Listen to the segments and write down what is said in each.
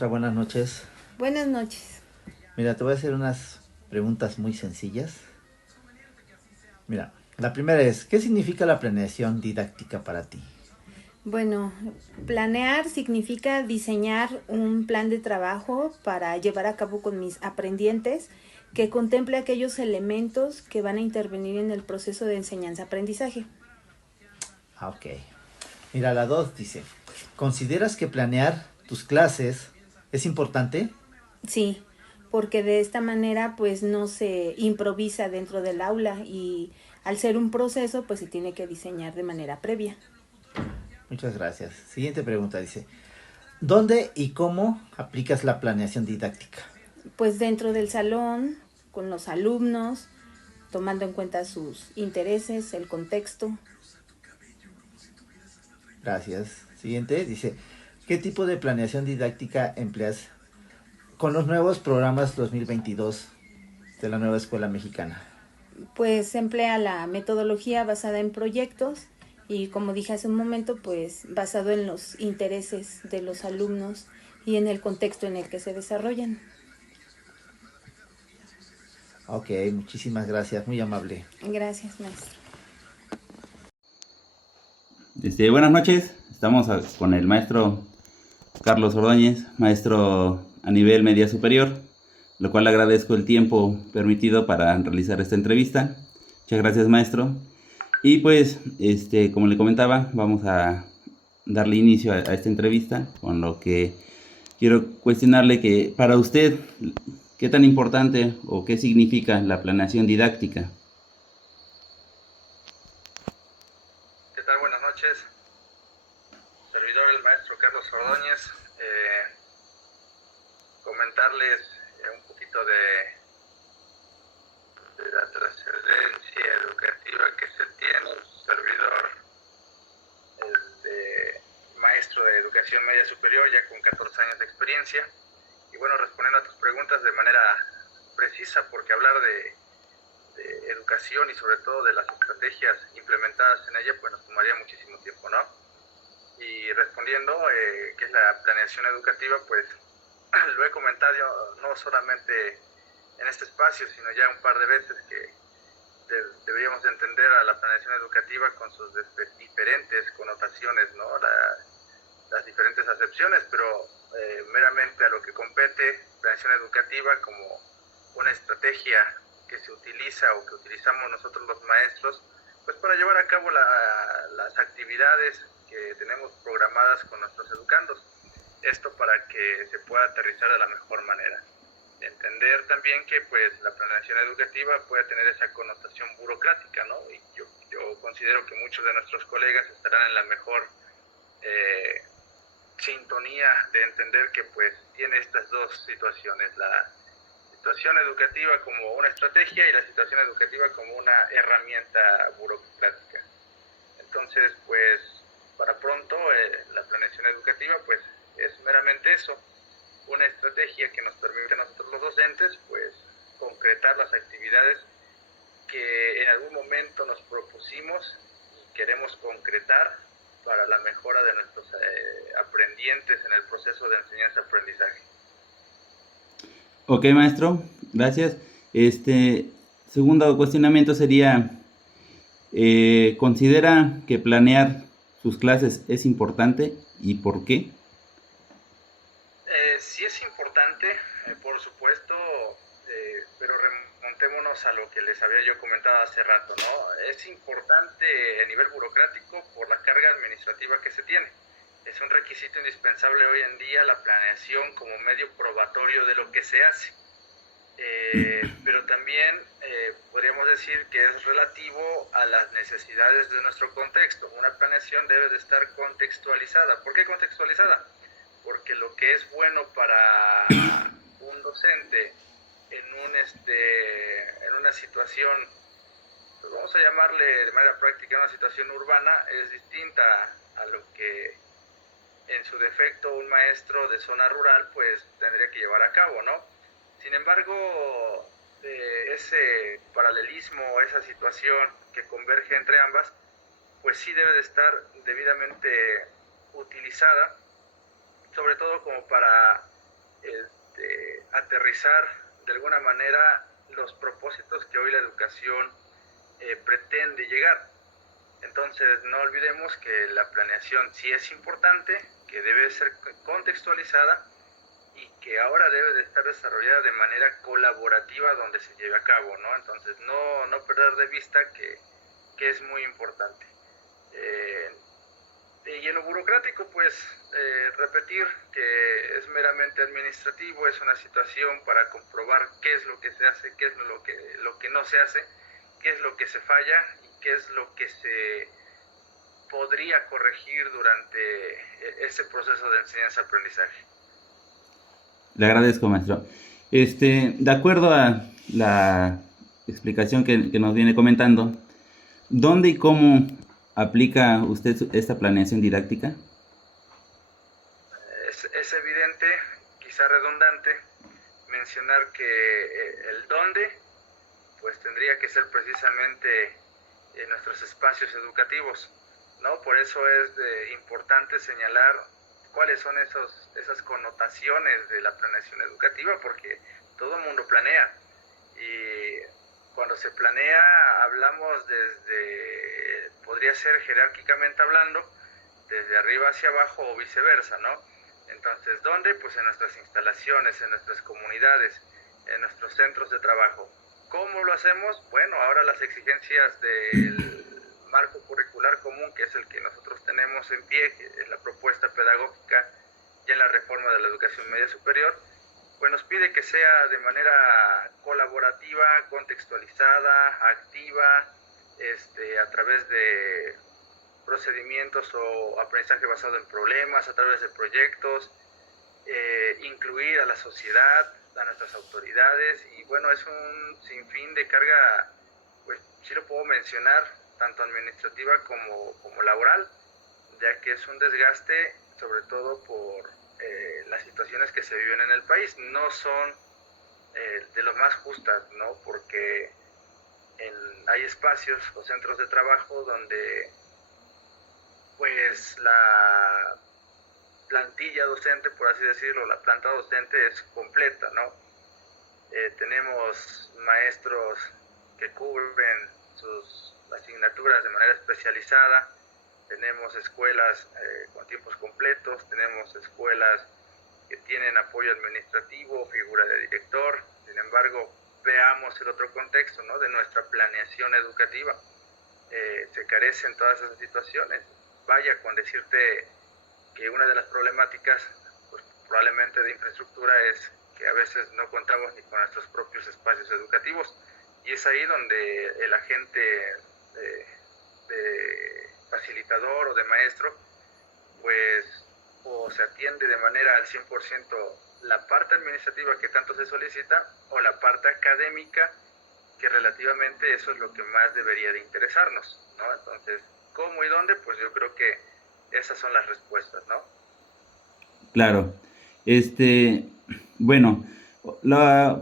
Buenas noches. Buenas noches. Mira, te voy a hacer unas preguntas muy sencillas. Mira, la primera es, ¿qué significa la planeación didáctica para ti? Bueno, planear significa diseñar un plan de trabajo para llevar a cabo con mis aprendientes que contemple aquellos elementos que van a intervenir en el proceso de enseñanza-aprendizaje. Ok. Mira, la 2 dice, ¿consideras que planear tus clases es importante? Sí, porque de esta manera pues no se improvisa dentro del aula y al ser un proceso pues se tiene que diseñar de manera previa. Muchas gracias. Siguiente pregunta dice, ¿dónde y cómo aplicas la planeación didáctica? Pues dentro del salón, con los alumnos, tomando en cuenta sus intereses, el contexto. Gracias. Siguiente dice, ¿qué tipo de planeación didáctica empleas con los nuevos programas 2022 de la nueva escuela mexicana? Pues se emplea la metodología basada en proyectos y, como dije hace un momento, pues basado en los intereses de los alumnos y en el contexto en el que se desarrollan. Ok, muchísimas gracias, muy amable. Gracias, maestro. Buenas noches, estamos con el maestro Carlos Ordóñez, maestro a nivel media superior, lo cual le agradezco el tiempo permitido para realizar esta entrevista. Muchas gracias, maestro. Y pues, como le comentaba, vamos a darle inicio a esta entrevista, con lo que quiero cuestionarle que para usted, ¿qué tan importante o qué significa la planeación didáctica? ¿Qué tal? Buenas noches. Servidor el maestro Carlos Ordóñez. Comentarles un poquito de la trascendencia educativa que se tiene. Servidor, maestro de educación media superior, ya con 14 años de experiencia. Y bueno, respondiendo a tus preguntas de manera precisa, porque hablar de educación y sobre todo de las estrategias implementadas en ella, pues nos tomaría muchísimo tiempo, ¿no? Y respondiendo, ¿qué es la planeación educativa? Pues lo he comentado no solamente en este espacio, sino ya un par de veces que deberíamos de entender a la planeación educativa con sus diferentes connotaciones, ¿no? Las diferentes acepciones, pero meramente a lo que compete, planeación educativa como una estrategia que se utiliza o que utilizamos nosotros los maestros, pues para llevar a cabo las actividades que tenemos programadas con nuestros educandos. Esto para que se pueda aterrizar de la mejor manera. Entender también que pues la planeación educativa puede tener esa connotación burocrática, ¿no? Y yo considero que muchos de nuestros colegas estarán en la mejor sintonía de entender que pues tiene estas dos situaciones, la situación educativa como una estrategia y la situación educativa como una herramienta burocrática. Entonces, pues, para pronto, la planeación educativa, pues, es meramente eso, una estrategia que nos permite a nosotros los docentes, pues, concretar las actividades que en algún momento nos propusimos y queremos concretar para la mejora de nuestros aprendientes en el proceso de enseñanza-aprendizaje. Ok, maestro, gracias. Segundo cuestionamiento sería, ¿considera que planear sus clases es importante y por qué? Sí es importante, por supuesto, pero remontémonos a lo que les había yo comentado hace rato, ¿no? Es importante a nivel burocrático por la carga administrativa que se tiene. Es un requisito indispensable hoy en día la planeación como medio probatorio de lo que se hace. Pero también podríamos decir que es relativo a las necesidades de nuestro contexto. Una planeación debe de estar contextualizada. ¿Por qué contextualizada? Porque lo que es bueno para un docente en una situación, pues vamos a llamarle de manera práctica una situación urbana, es distinta a lo que en su defecto un maestro de zona rural pues tendría que llevar a cabo, ¿no? Sin embargo, ese paralelismo, esa situación que converge entre ambas, pues sí debe de estar debidamente utilizada, sobre todo como para aterrizar de alguna manera los propósitos que hoy la educación pretende llegar. Entonces no olvidemos que la planeación sí es importante, que debe ser contextualizada y que ahora debe de estar desarrollada de manera colaborativa donde se lleve a cabo, ¿no? Entonces no perder de vista que es muy importante. Y en lo burocrático, pues repetir que es meramente administrativo, es una situación para comprobar qué es lo que se hace, qué es lo que no se hace, qué es lo que se falla y qué es lo que se podría corregir durante ese proceso de enseñanza-aprendizaje. Le agradezco, maestro. De acuerdo a la explicación que nos viene comentando, ¿dónde y cómo aplica usted esta planeación didáctica? Es evidente, quizá redundante, mencionar que el dónde pues tendría que ser precisamente en nuestros espacios educativos, ¿no? Por eso es importante señalar cuáles son esas connotaciones de la planeación educativa, porque todo el mundo planea. Y cuando se planea, hablamos podría ser jerárquicamente hablando, desde arriba hacia abajo o viceversa, ¿no? Entonces, ¿dónde? Pues en nuestras instalaciones, en nuestras comunidades, en nuestros centros de trabajo. ¿Cómo lo hacemos? Bueno, ahora las exigencias del marco curricular común, que es el que nosotros tenemos en pie, que es la propuesta pedagógica ya en la reforma de la educación media superior, pues nos pide que sea de manera colaborativa, contextualizada, activa, a través de procedimientos o aprendizaje basado en problemas, a través de proyectos, incluir a la sociedad, a nuestras autoridades, y bueno, es un sinfín de carga, pues sí lo puedo mencionar, tanto administrativa como laboral, ya que es un desgaste sobre todo por las situaciones que se viven en el país. No son de los más justas, ¿no? Porque hay espacios o centros de trabajo donde pues la plantilla docente, por así decirlo, la planta docente es completa, ¿no? Tenemos maestros que cubren sus asignaturas de manera especializada, tenemos escuelas con tiempos completos, tenemos escuelas que tienen apoyo administrativo, figura de director. Sin embargo, veamos el otro contexto, ¿no? De nuestra planeación educativa. Se carecen todas esas situaciones. Vaya con decirte que una de las problemáticas, pues, probablemente de infraestructura, es que a veces no contamos ni con nuestros propios espacios educativos, y es ahí donde el agente de facilitador o de maestro, pues o se atiende de manera al 100% la parte administrativa que tanto se solicita, o la parte académica, que relativamente eso es lo que más debería de interesarnos, ¿no? Entonces, ¿cómo y dónde? Pues yo creo que esas son las respuestas, ¿no? Claro. Bueno,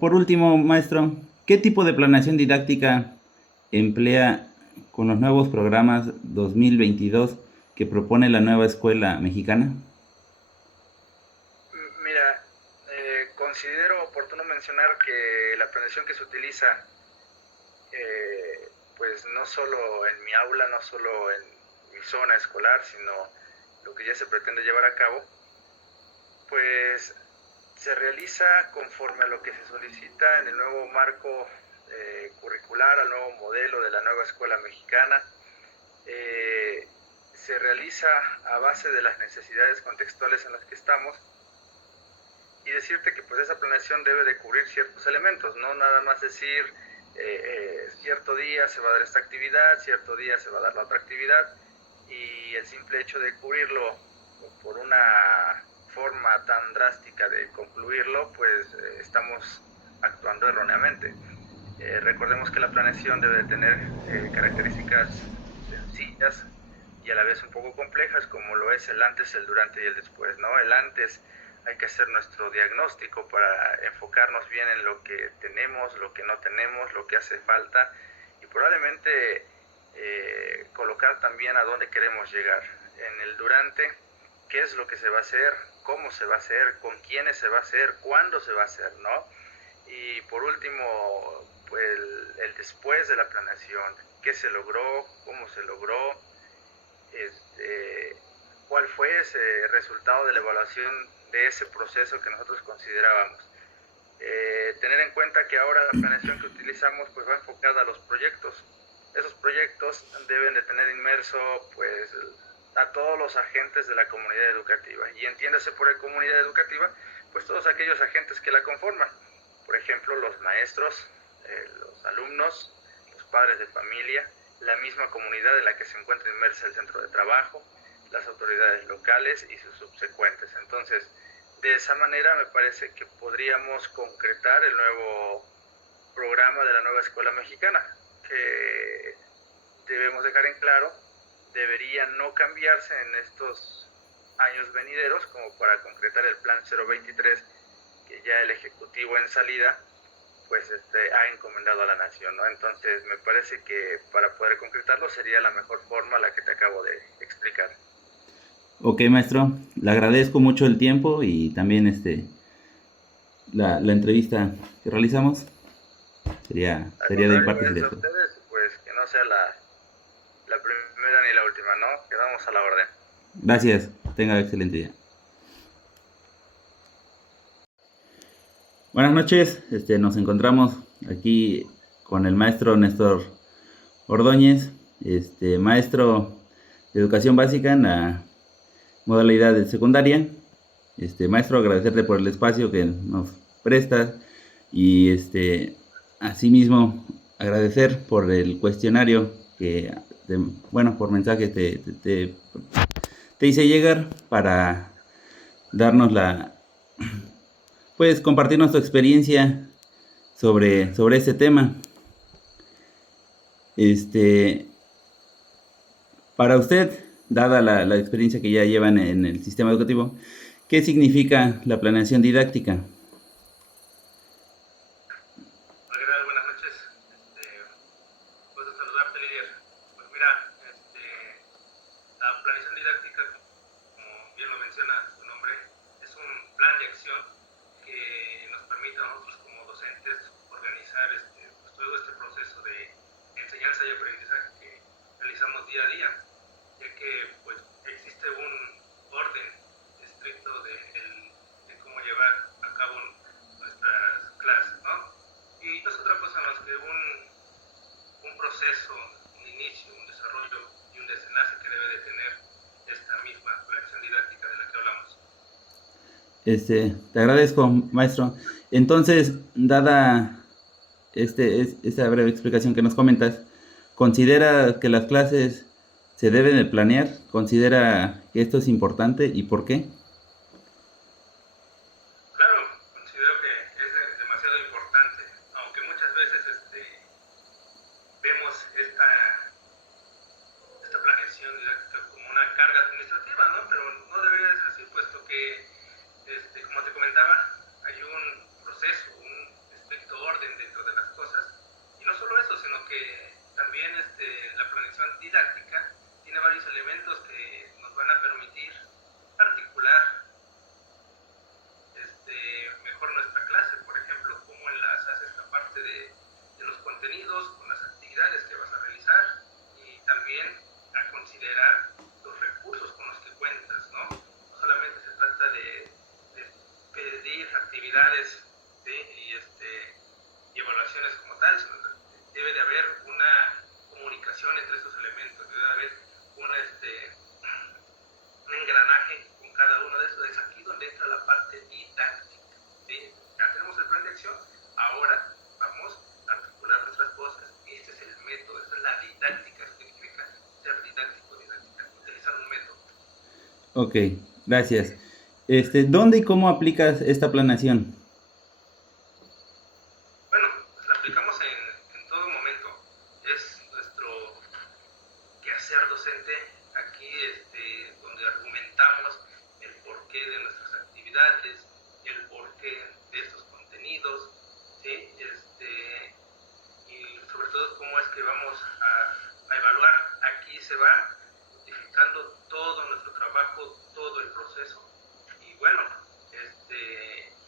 por último, maestro, ¿qué tipo de planeación didáctica emplea con los nuevos programas 2022 que propone la nueva escuela mexicana? Mira, considero oportuno mencionar que la planeación que se utiliza, pues no solo en mi aula, no solo en mi zona escolar, sino lo que ya se pretende llevar a cabo, pues se realiza conforme a lo que se solicita en el nuevo marco curricular, al nuevo modelo de la nueva escuela mexicana. Se realiza a base de las necesidades contextuales en las que estamos, y decirte que pues esa planeación debe de cubrir ciertos elementos, no nada más decir cierto día se va a dar esta actividad, cierto día se va a dar la otra actividad, y el simple hecho de cubrirlo por una forma tan drástica de concluirlo, pues estamos actuando erróneamente. Recordemos que la planeación debe de tener características sencillas y a la vez un poco complejas, como lo es el antes, el durante y el después, ¿no? El antes, hay que hacer nuestro diagnóstico para enfocarnos bien en lo que tenemos, lo que no tenemos, lo que hace falta, y probablemente colocar también a dónde queremos llegar. En el durante, qué es lo que se va a hacer, cómo se va a hacer, con quiénes se va a hacer, cuándo se va a hacer, ¿no? Y por último, pues el después de la planeación, qué se logró, cómo se logró, cuál fue ese resultado de la evaluación de ese proceso que nosotros considerábamos. Tener en cuenta que ahora la planeación que utilizamos pues va enfocada a los proyectos. Esos proyectos deben de tener inmerso pues a todos los agentes de la comunidad educativa, y entiéndase por comunidad educativa pues todos aquellos agentes que la conforman, por ejemplo los maestros, los alumnos, los padres de familia, la misma comunidad en la que se encuentra inmersa el centro de trabajo, las autoridades locales y sus subsecuentes. Entonces, de esa manera me parece que podríamos concretar el nuevo programa de la nueva escuela mexicana, que debemos dejar en claro, debería no cambiarse en estos años venideros como para concretar el plan 023 que ya el Ejecutivo en salida pues ha encomendado a la nación, ¿no? Entonces me parece que para poder concretarlo sería la mejor forma la que te acabo de explicar. Ok, maestro, le agradezco mucho el tiempo y también la entrevista que realizamos. Sería de mi parte. Gracias a ustedes, pues que no sea la primera ni la última, ¿no? Quedamos a la orden. Gracias, tenga excelente día. Buenas noches, nos encontramos aquí con el maestro Néstor Ordóñez, maestro de educación básica en la modalidad de secundaria. Maestro, agradecerte por el espacio que nos presta y asimismo agradecer por el cuestionario que por mensaje te hice llegar para darnos pues compartirnos tu experiencia sobre este tema. Para usted, dada la experiencia que ya llevan en el sistema educativo, ¿qué significa la planeación didáctica? Buenas noches. Puedo saludarte, líder. Pues mira, la planeación didáctica, como bien lo menciona su nombre, es un plan de acción que nos permite a nosotros como docentes organizar pues todo este proceso de enseñanza y aprendizaje que realizamos día a día, ya que pues existe un orden estricto de cómo llevar a cabo nuestras clases, ¿no? Y no es otra cosa más que un proceso, un inicio, un desarrollo y un desenlace que debe de tener esta misma planeación didáctica de la que hablamos. Te agradezco, maestro. Entonces, dada esta breve explicación que nos comentas, ¿considera que las clases se deben de planear? ¿Considera que esto es importante y por qué? Claro, considero que es demasiado importante, aunque muchas veces vemos esta planeación didáctica como una carga administrativa, ¿no? Pero no debería ser así, puesto que como te comentaba, hay un proceso, un estricto orden dentro de las cosas, y no solo eso, sino que también la planeación didáctica tiene varios elementos que nos van a permitir articular mejor nuestra clase, por ejemplo, cómo enlazas esta parte de los contenidos con las actividades que vas a realizar, y también a considerar los recursos con los que cuentas, ¿no? No solamente se trata de pedir actividades, ¿sí? y evaluaciones como tal, sino que debe de haber una comunicación entre estos elementos, debe de haber un engranaje con cada uno de esos. Es aquí donde entra la parte didáctica, ¿sí? Ya tenemos el plan de acción, ahora vamos a articular nuestras cosas. Este es el método, esta es la didáctica, eso significa ser didáctico, utilizar un método. Ok, gracias. ¿Dónde y cómo aplicas esta planeación? Bueno, pues la aplicamos en todo momento. Es nuestro quehacer docente aquí, donde argumentamos el porqué de nuestras actividades, el porqué de estos contenidos, ¿sí? Y sobre todo cómo es que vamos a evaluar. Aquí se va justificando todo nuestro trabajo, todo el proceso, y bueno,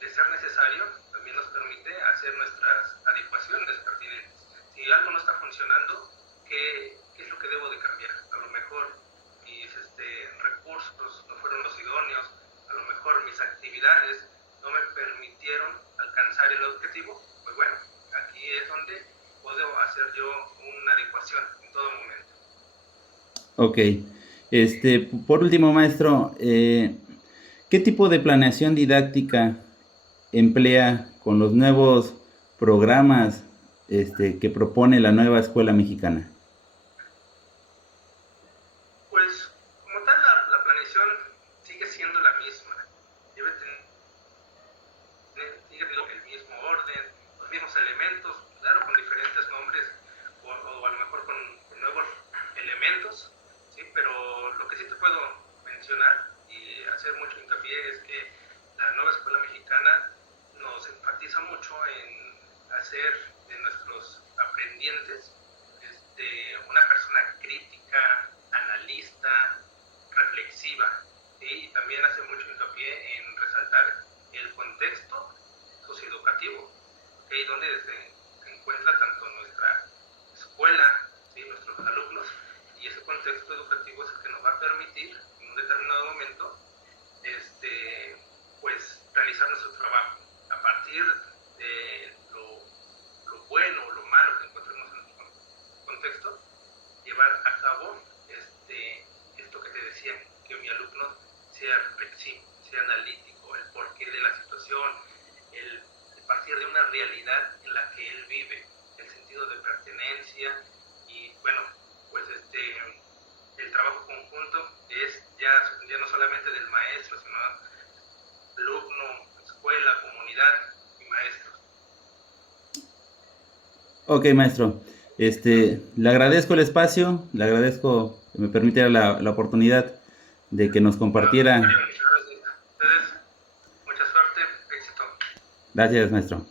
de ser necesario, también nos permite hacer nuestras adecuaciones pertinentes. Si algo no está funcionando, ¿qué es lo que debo de cambiar? A lo mejor mis recursos no fueron los idóneos, a lo mejor mis actividades no me permitieron alcanzar el objetivo. Pues bueno, aquí es donde puedo hacer yo una adecuación en todo momento. Ok. Por último, maestro, ¿qué tipo de planeación didáctica emplea con los nuevos programas que propone la nueva escuela mexicana? Pues, como tal, la planeación sigue siendo la misma. Debe tener el mismo orden, los mismos elementos, claro, con diferentes nombres o a lo mejor con nuevos elementos, ¿sí? Pero lo que sí te puedo mencionar y hacer mucho hincapié es que la nueva escuela mexicana nos enfatiza mucho en hacer de nuestros aprendientes una persona crítica, analista, reflexiva, ¿sí? Y también hace mucho hincapié en resaltar el contexto socioeducativo, ¿sí? Donde se encuentra tanto nuestra escuela, ¿sí? Nuestros alumnos, y ese contexto educativo es el que nos va a permitir en un determinado momento pues realizar nuestro trabajo a partir de lo bueno o lo malo que encontremos en nuestro contexto, llevar a cabo esto que te decía, que mi alumno sea reflexivo, sea analítico, el porqué de la situación, el partir de una realidad en la que él vive, el sentido de pertenencia y bueno, pues el trabajo conjunto es ya no solamente del maestro, sino alumno, escuela, comunidad y maestros. Ok, maestro. Le agradezco el espacio, le agradezco que me permitiera la oportunidad de que nos compartiera. Muchas gracias a ustedes, mucha suerte, éxito. Gracias, maestro.